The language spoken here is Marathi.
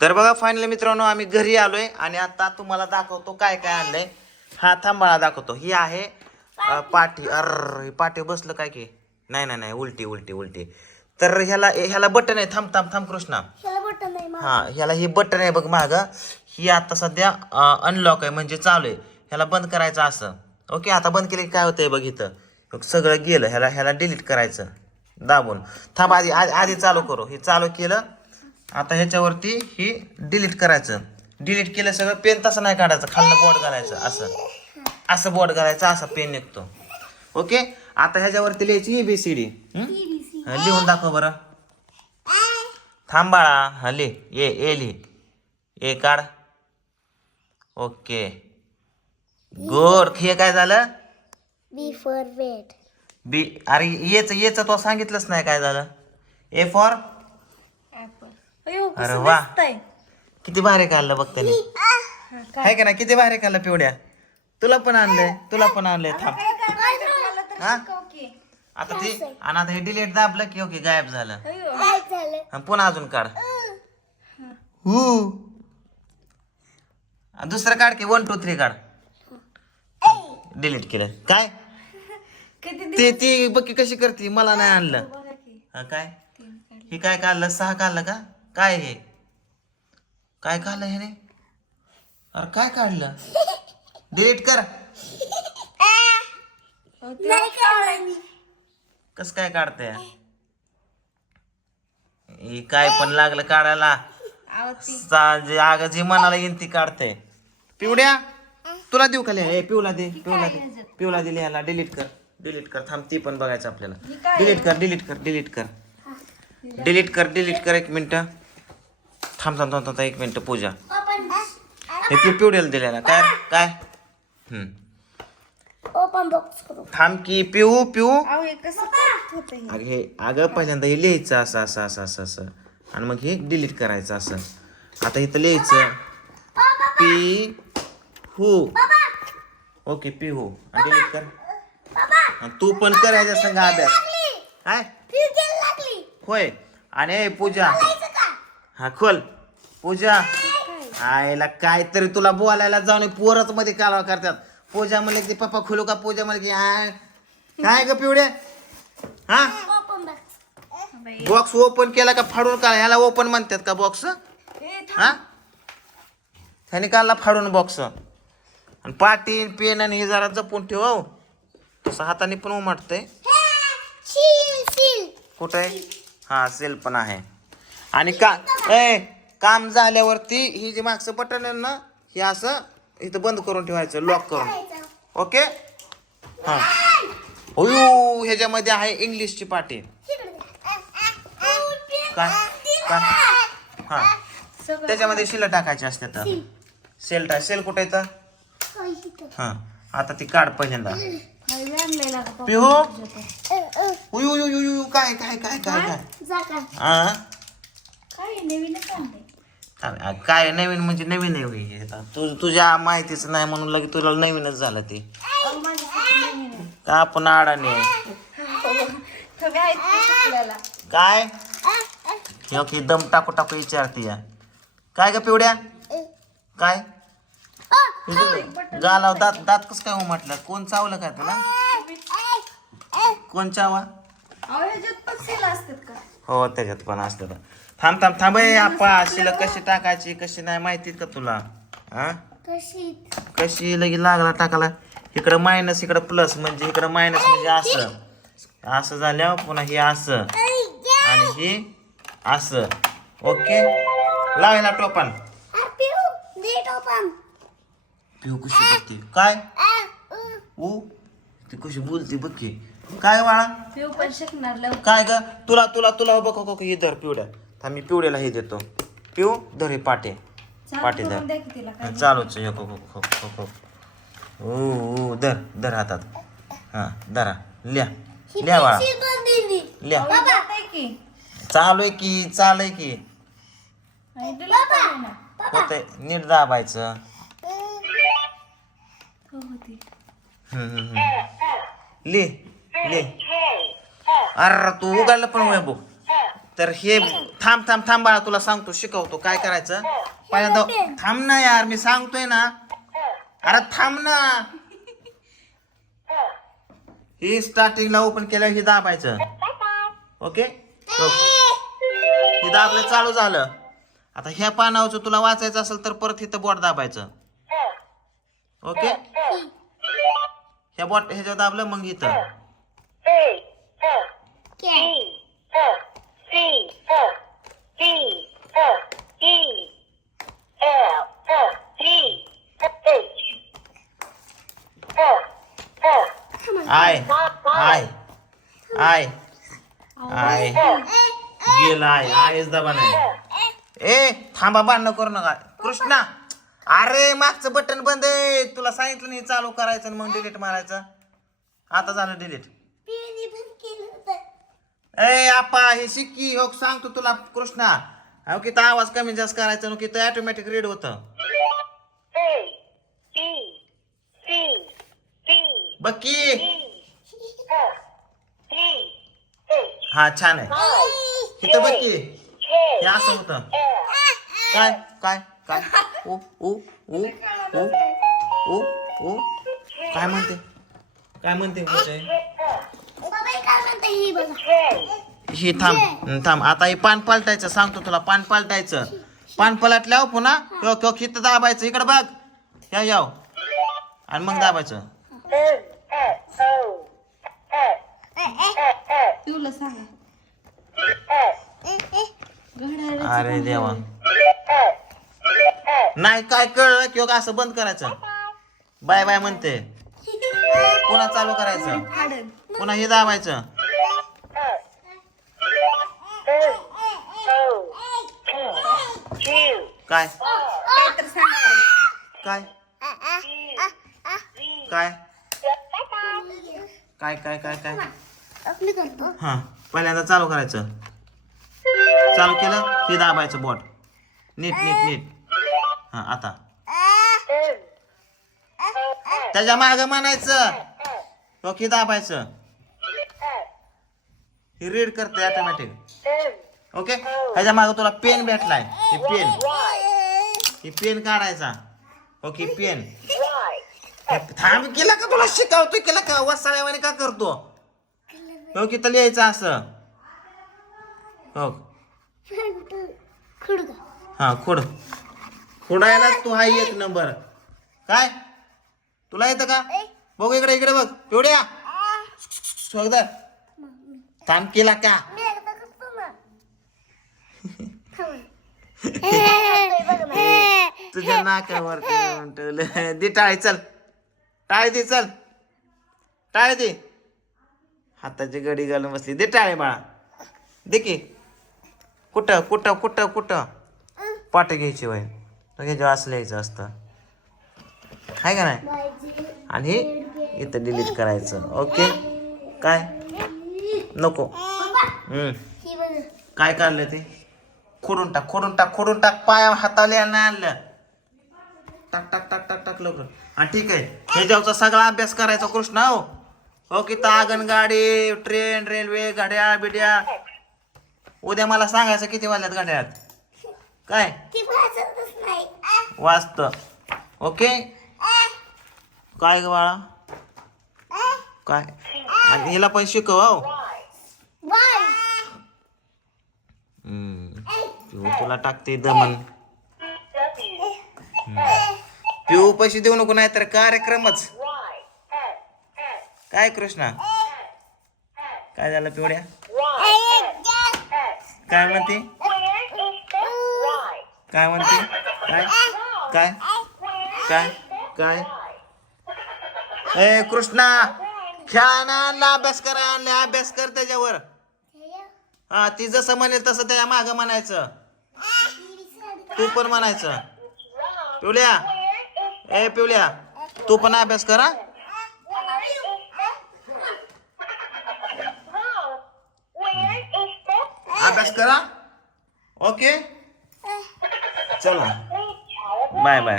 तर बघा फायनली मित्रांनो आम्ही घरी आलोय आणि आता तुम्हाला दाखवतो काय काय आणलंय. हा थांबाळा दाखवतो. ही आहे पाठी. अर ही पाठी बसलं काय की? नाही नाही नाही उलटी उलटी उलटी. तर ह्याला ह्याला बटन आहे. थांब थांब थांब कृष्णा. हा ह्याला ही बटन आहे बघ माग. ही आता सध्या अनलॉक आहे म्हणजे चालू आहे. ह्याला बंद करायचं असं. ओके आता बंद केले काय होतंय बघ इथं. सगळं गेलं. ह्याला ह्याला डिलीट करायचं. दाबून. थांब आधी आधी आधी चालू करू. हे चालू केलं. आता ह्याच्यावरती ही डिलीट करायचं. डिलीट केलं सगळं पेन तसं नाही काढायचं खालनं बोर्ड घालायचं असं. असं बोर्ड घालायचं असा पेन निघतो. ओके आता ह्याच्यावरती लिहायची ए बी सी डी लिहून दाखव बरं. थांब बाळा. हा लिह. ए ए लिह. ए काढ. ओके गुड हे काय झालं? बी फॉर वेट बी अरे येच येच तो सांगितलंच नाही काय झालं. ए फॉर अयो अरे वा. किती भारी काढलं बघ त्याने. आहे का ना किती भारी काढलं पिवड्या? तुला पण आणलंय तुला पण आणलंय थांब. हा? आता ते आणि आता हे डिलीट दाबलं की ओके गायब झालं. काय आणि पुन्हा अजून काढ. हू. आणि दुसरं काढ की वन टू थ्री काढ. डिलीट केलं. काय? किती ते ती बघ कशी करते मला नाही आणलं. बघा की. हा काय? हे काय काढलं? सहा काढलं का? काय हे? काय काढलं ह्याने? अरे काय काढलं? डिलीट कर. कस काय काढते हे काय पण लागलं काढायला. सा- जे आग जी मनाला येईन ती काढते पिवड्या तुला देऊ का लिहा? ए पिवला दे पिवला दे. पिवला दे लिहायला. डिलीट कर. डिलीट कर. थांब ती पण बघायचं आपल्याला. डिलीट कर डिलीट कर डिलीट कर. डिलीट कर डिलीट कर एक मिनिट. थांब थांब थांब थांब एक मिनिट पूजा. ओपन हे पि पिवड्याला दिलेला काय काय? हम्म. ओपन बॉक्स करू. थांब की पिऊ पिऊ. अगं हे अगं पहिल्यांदा हे लिहायचं असं असं असं असं असं. आणि मग हे डिलीट करायचं असं. आता इथं लिहायचं. पी हू ओके पी हू आणि डिलीट कर. तू पण करायचा संग अभ्यास. काय? फिर गेला लागली होय. आणि ए, पूजा. हा खोल. पूजा. आयला काय तरी तुला बोलायला जाऊन पोरच मध्ये कालवा करतात. पूजा म्हणले की पप्पा खोलू का? पूजा म्हणले की आ, काय ग पिवडे हा? बॉक्स ओपन केला का फाडून का ह्याला ओपन म्हणतात का बॉक्स हा? ह्याने काढला फाडून बॉक्स आणि पाटी पेन आणि हे जरा जपून ठेव हो. तसं हाताने पण उमटतंय. कुठं आहे? हा सेल पण आहे. आणि का ए काम झाल्यावरती ही जी मागचं बटन आहे ना हे असं इथं बंद करून ठेवायचं लॉक करून. ओके हा. होयो ह्याच्यामध्ये आहे इंग्लिशची पाटी. काय काय हा. त्याच्यामध्ये शिला टाकायची असते तर. सेल टा सेल कुठे येतं हा. आता ती काढ पहिल्यांदा. पिहो. उयू काय काय काय काय काय? हा? नवीनच काय नवीन म्हणजे नवीन आहे होई हे. आता. तू तुझ्या माहितीच नाही म्हणून लगे तुला नवीनच झालं ते. अहो माझ्यासाठी नवीन आहे. का आपण अडाणी आहे. तुम्ही आहेत की शिकलेला काय? हे की दम टाकू टाकू विचारते या. काय ग पिवड्या? काय? गालाव दात दात कस काय म्हटलं कोण चावलं काय तुला? कोण चावा? अहो ह्याच्यात पण सील असतात का? हो त्याच्यात पण असतं. थांब थांब थांब आपा शिला कशी टाकायची कशी नाही माहितीत का तुला? हा? कशी? कशी लगे लागला टाकाला इकडं मायनस इकडं प्लस म्हणजे इकडं मायनस म्हणजे असं. असं झाल्यावर पुन्हा हे असं. आणि हे असं. ओके? लावायला टोपण. पिऊ कशी बघते काय? ऊ ती कशी बोलते बघ की. काय बाळा? पिऊ पण शिकणार काय ग? तुला तुला तुला बघ बघ हे धर पिवड्या. थांब मी पिवड्याला हे देतो. पिऊ धर हे पाटे. पाटे चालू धर. चालूच. हो, हो, हो, हो, हो. ओ ओ धर धर हातात. हा धरा. लिहा. लिहा बाळा. लिहा. की. चालू आहे की. चालू आहे की होतंय. नीट दाबायचं. होती. हम्म, हम्म, हम्म. लिह लिह. अरे तू उघडलं पण वय बघ. तर हे थांब थांब थांब बाळा तुला सांगतो शिकवतो काय करायचं? पहिल्यांदा थांब ना यार मी सांगतोय ना. अरे थांब ना. ही स्टार्टिंगला ओपन केलं हे दाबायचं. ओके हे दाबलं चालू झालं. आता ह्या पानावरचं तुला वाचायचं असेल तर परत इथं बोट दाबायचं. ओके ह्या बोट ह्याच्यावर दाबलं मग इथं. आय आय आय आय गेला आय आयच दाबा नाही. ए थांबा भांडणं करू नका. कृष्णा अरे मागचं बटन बंद आहे. तुला सांगितलं नाही चालू करायचं मग डिलीट मारायचं. आता झालं डिलीट पिऊने बंद केलं होतं ए आपा हे शिक्की हो सांगतो तुला कृष्णा. अहो की आवाज कमी जास्त करायचा नो की तर ऑटोमॅटिक रीड होतं. बघ की. हा छान आहे. इथं बघ की. हे असं होतं. काय काय काय? ओ ओ ओ ओ ओ ओ काय म्हणते? काय म्हणते म्हणते? बाबा हे काय म्हणते ही बघा ही थांब हं, थांब. आता हे पान पालटायचं सांगतो तुला पान पालटायचं. पान पलटल्यावर पुन्हा किंवा किंवा खित दाबायचं इकडे बघ. या याव. आणि मग दाबायचं. तुला सांगा. घड्याळ अरे देवा. नाही काय कळलं किंवा असं बंद करायचं? बाय बाय म्हणते. पुन्हा चालू करायचं. पुन्हा हे दाबायचं. काय? काय तर सांगा काय? काय? काय काय काय काय? मी करतो हा पहिल्यांदा चालू करायचं. चालू केलं हे दाबायचं बोट. नीट नीट नीट. हा आता. त्याच्या माग म्हणायचं. ओके दाबायचं. ही रीड करते ऑटोमॅटिक ओके? ह्याच्या माग तुला पेन भेटलाय. ही पेन. ही पेन काढायचा. Okay pen. थांब केला का तुला शिकवतो केला का? वसाळ्यावाने का करतो? हो की तर लिहायचं असं. हो हा खोड. खोडायलाच तू हा एक नंबर. काय? तुला येतं का? बघू इकडे इकडे बघ. एवढ्या? थांब केला का मी एकदा करतो ना थांब. तुझ्या नाकावर ठेवलं दे टाळी चल. टाळी दे चल. टाळी दे. हाताची गडी घालून बसली. दे टाळे बाळा. दे की. कुठं कुठं कुठं कुठं? पाट घ्यायची वय घ्यायचं असं लिहायचं असतं. आहे का नाही? आणि इथं डिलीट करायचं. ओके काय? नको. काय काढलं ते? खोडून टाक खोडून टाक खोडून टाक पाया हाताला नाही आणलं टाक टाक टाक टाक टाक लवकर. हा ठीक आहे. ह्याच्यावरचा सगळा अभ्यास करायचा कृष्णा हो. हो की आगन गाडी ट्रेन रेल्वे गाड्या बिड्या. उद्या मला सांगायचं किती वाजल्यात गाड्यात काय? ती वाचतच नाही. वाजत. ओके? काय ग बाळा? काय? आणि हिला पण शिकव हो. मी तुला टाकते दमन पिऊ पैसे देऊ नको नाही तर कार्यक्रमच. काय कृष्णा? काय झालं पिवड्या? काय म्हणते? काय म्हणते? काय? काय? काय? काय? ए कृष्णा खेळाना ना अभ्यास करा अभ्यास कर त्याच्यावर. हा ती जसं म्हणेल तसं त्याच्या माग म्हणायचं. तू पण म्हणायचं. पिवल्या. ए पिवल्या. तू पण अभ्यास करा. अभ्यास करा. ओके. चला. Bye bye.